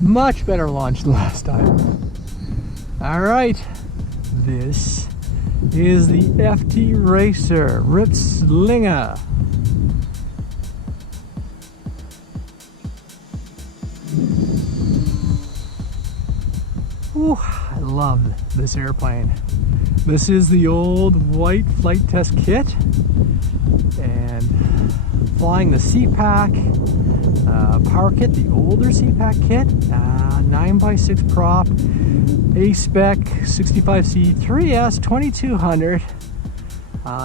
Much better launch than last time. All right, this is the FT Racer Rip Slinger. Ooh, I love this airplane. This is the old white FliteTest kit, and flying the CPAC power kit, the older CPAC kit, 9x6 prop, A-Spec 65C 3S 2200,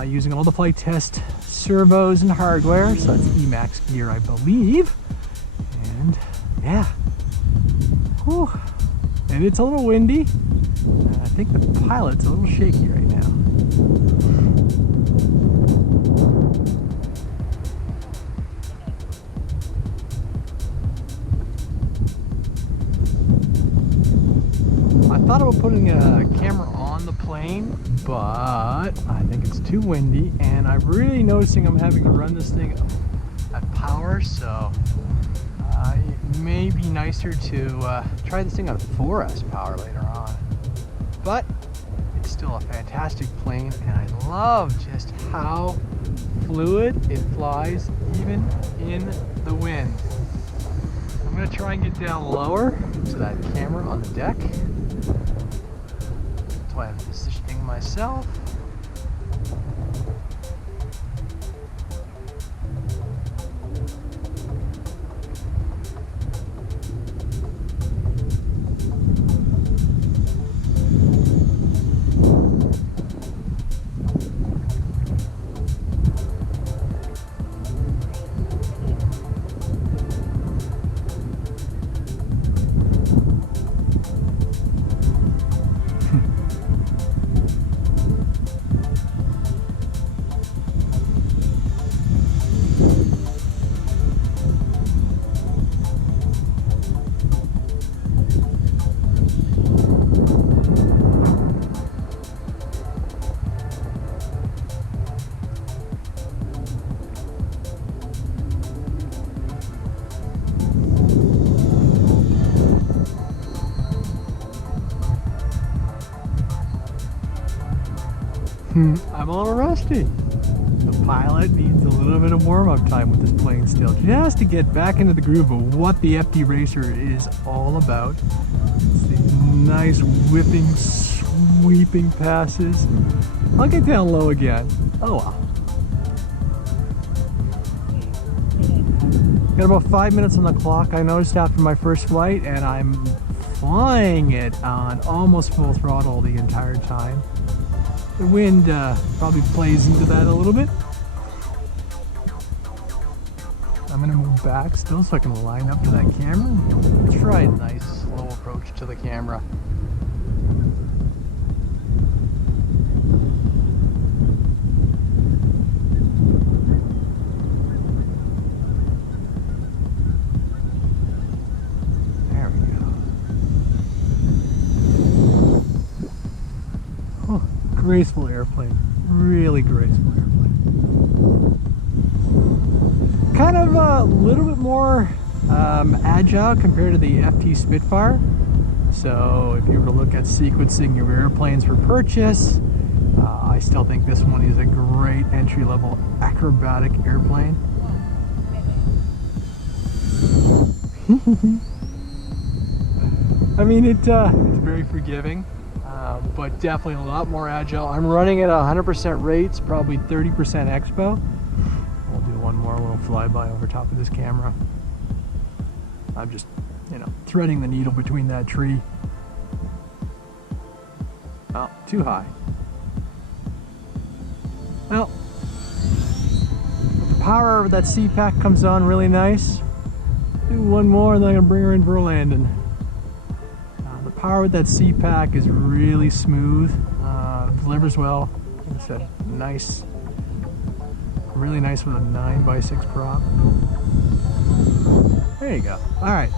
using all the FliteTest servos and hardware, so that's Emax gear, I believe. And yeah, whew. And it's a little windy. I think the pilot's a little shaky right now. I thought about putting a camera on the plane, but I think it's too windy, and I'm really noticing I'm having to run this thing at power, so it may be nicer to try this thing on 4S power later on. But it's still a fantastic plane, and I love just how fluid it flies even in the wind. I'm going to try and get down lower to that camera on the deck. That's why I'm positioning myself. I'm a little rusty. The pilot needs a little bit of warm-up time with this plane still, just to get back into the groove of what the FT Racer is all about. It's these nice whipping, sweeping passes. I'll get down low again. Oh well. Got about 5 minutes on the clock, I noticed, after my first flight, and I'm flying it on almost full throttle the entire time. The wind probably plays into that a little bit. I'm going to move back still so I can line up to that camera. Try a nice slow approach to the camera. There we go. Oh, graceful airplane. Really graceful airplane. Kind of a little bit more agile compared to the FT Spitfire. So if you were to look at sequencing your airplanes for purchase, I still think this one is a great entry-level acrobatic airplane. I mean, it's very forgiving, but definitely a lot more agile. I'm running at 100% rates, probably 30% expo. We'll do one more little flyby over top of this camera. I'm just, threading the needle between that tree. Oh, too high. Well, the power of that CPAC comes on really nice. Do one more and then I'm gonna bring her in for a landing. The power with that CPAC is really smooth, delivers well. Like I said, nice, really nice with a 9x6 prop. There you go. All right.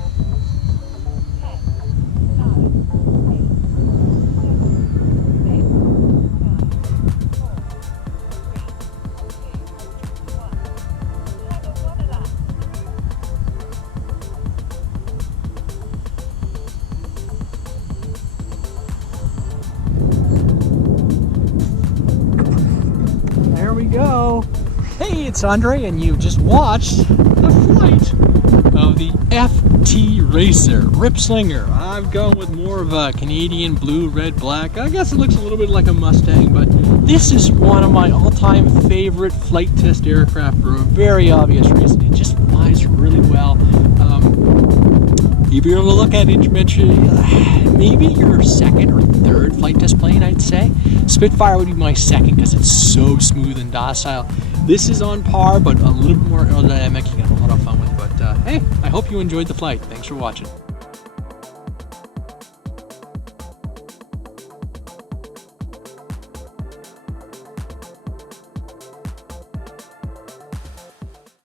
it's Andre, and you just watched the flight of the FT Racer Rip Slinger. I've gone with more of a Canadian blue, red, black. I guess it looks a little bit like a Mustang, but this is one of my all-time favorite flight test aircraft for a very obvious reason. It just flies really well. If you're able to look at it, maybe your second or third flight test plane, I'd say. Spitfire would be my second because it's so smooth and docile. This is on par, but a little bit more aerodynamic. You can have a lot of fun with. But hey, I hope you enjoyed the flight. Thanks for watching.